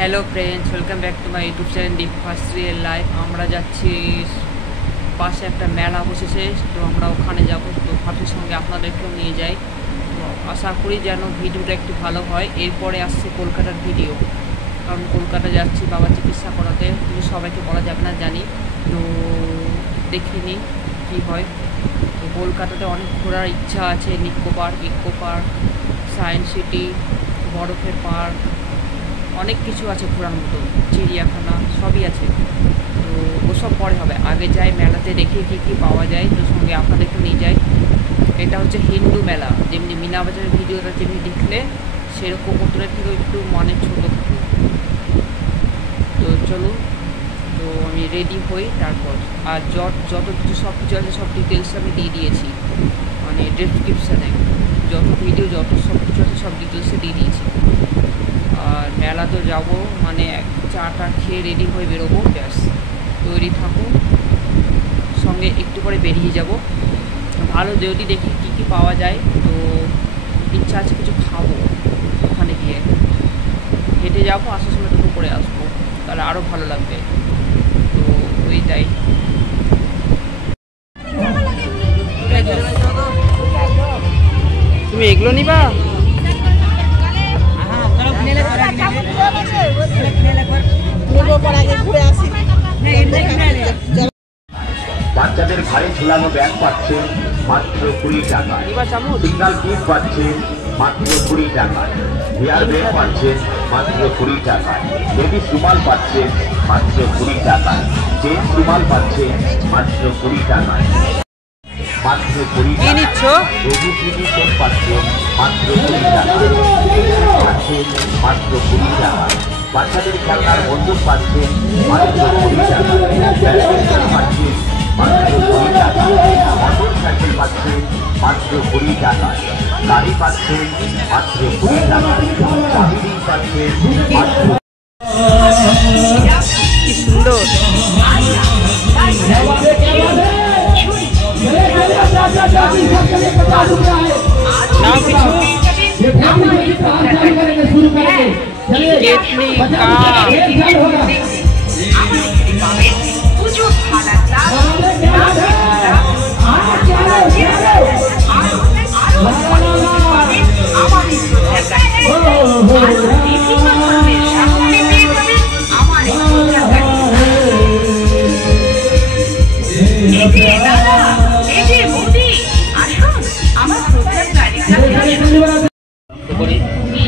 Hello friends, welcome back to my YouTube channel deep first real life. আমরা যাচ্ছি পাশে একটা মেলা বসেছে, তো আমরা ওখানে যাব। তো ভাবছির সঙ্গে আপনাদেরকেও নিয়ে যাই। তো আশা করি যেন ভিডিওটা একটু ভালো হয়। এরপরে আসছে কলকাতার ভিডিও, কারণ কলকাতা যাচ্ছি বাবার চিকিৎসা করাতে। কিন্তু সবাইকে বলা যাবে না জানি, তো দেখে নিই কী হয়। তো কলকাতাতে অনেক ঘোরার ইচ্ছা আছে। ইকো পার্ক, সায়েন্স সিটি, বরফের পার্ক, অনেক কিছু আছে ঘোরার মতো, চিড়িয়াখানা সবই আছে। তো ওসব পরে হবে, আগে যাই মেলাতে দেখি কী কী পাওয়া যায়। তো সঙ্গে আপনাদেরকে নিয়ে যাই। এটা হচ্ছে হিন্দু মেলা, যেমনি মিনা বাজারের ভিডিওটা যেমনি দেখলে সেরকম মতনের থেকে একটু মনে ছোটো থাকে। তো চলুন, তো আমি রেডি হই তারপর। আর যত কিছু সব কিছু আছে সব ডিটেলস আমি দিয়ে দিয়েছি, মানে ডেসক্রিপশানে যত ভিডিও যত সব কিছু আছে সব ডিটেলসে দিয়ে দিয়েছি। আর মেলা তো যাবো, মানে চাটা খেয়ে রেডি হয়ে বেরোবো, ব্যাস। তৈরি থাকুন, সঙ্গে একটু পরে বেরিয়ে যাব। ভালো যদি দেখি কী কী পাওয়া যায়। তো ইচ্ছা আছে কিছু খাবো ওখানে গিয়ে। হেঁটে যাবো, আসার সময় দুটো করে আসবো, তাহলে আরও ভালো লাগবে। তো ওইটাই। তুমি এগুলো নিবা? বাচ্চাদের ঘাড়ে ঝুলানো ব্যাগ পাচ্ছে মাত্র 20 টাকায়। সিগন্যাল কিট পাচ্ছে মাত্র 20 টাকায়। হেয়ার ব্যাগ পাচ্ছে মাত্র 20 টাকায়। বেবি রুমাল পাচ্ছে মাত্র 20 টাকায়। জেন্টস রুমাল পাচ্ছে মাত্র 20 টাকায়। মাত্র 20 টাকা। বেবি টিভি সেট পাচ্ছে মাত্র 20 টাকায়। পাচ্ছে মাত্র 20 টাকায়। বাচ্চাদের খেলনার বন্দুক পাচ্ছে মাত্র 20 টাকায়। ব্যাডমিন্টন পাচ্ছে মাত্র 20 টাকায়। মোটর সাইকেল পাচ্ছে মাত্র 20 টাকায়। গাড়ি পাচ্ছে মাত্র 20 টাকায়। চাবি পাচ্ছে মাত্র। কি সুন্দর! নাও কিছু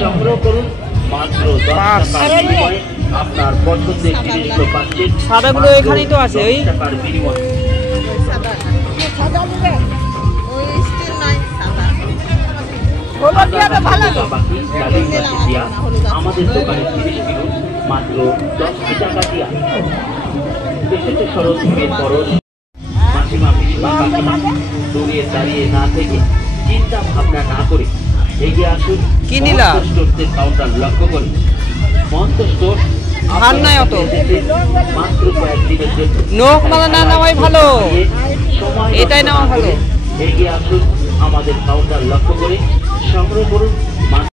সংগ্রহ করুন মাত্র 10 টাকার বিনিময়ে আপনার পছন্দের জিনিসগুলো পাচ্ছেন। সাদাগুলো এখানেই তো আছে, ওই টাকার বিনিময়ে। আমাদের দোকানে জিনিস কিনুন মাত্র 10 টাকা দিয়া। এসেছে শরৎ পরশ। মাসিমা পিসিমা কাকিমা দূরে দাঁড়িয়ে না থেকে, চিন্তা ভাবনা না করে এগিয়ে আসুন। কি নিলা? স্টোরদের কাউন্টার লক্ষ্য করে মন্ত স্টোর ধান নাই অত, মাত্র কয়েকদিনের জন্য। নোক মালা না নেওয়াই ভালো, এটাই নেওয়া ভালো। এগিয়ে আসুন, আমাদের কাউন্টার লক্ষ্য করে সংগ্রহ করুন।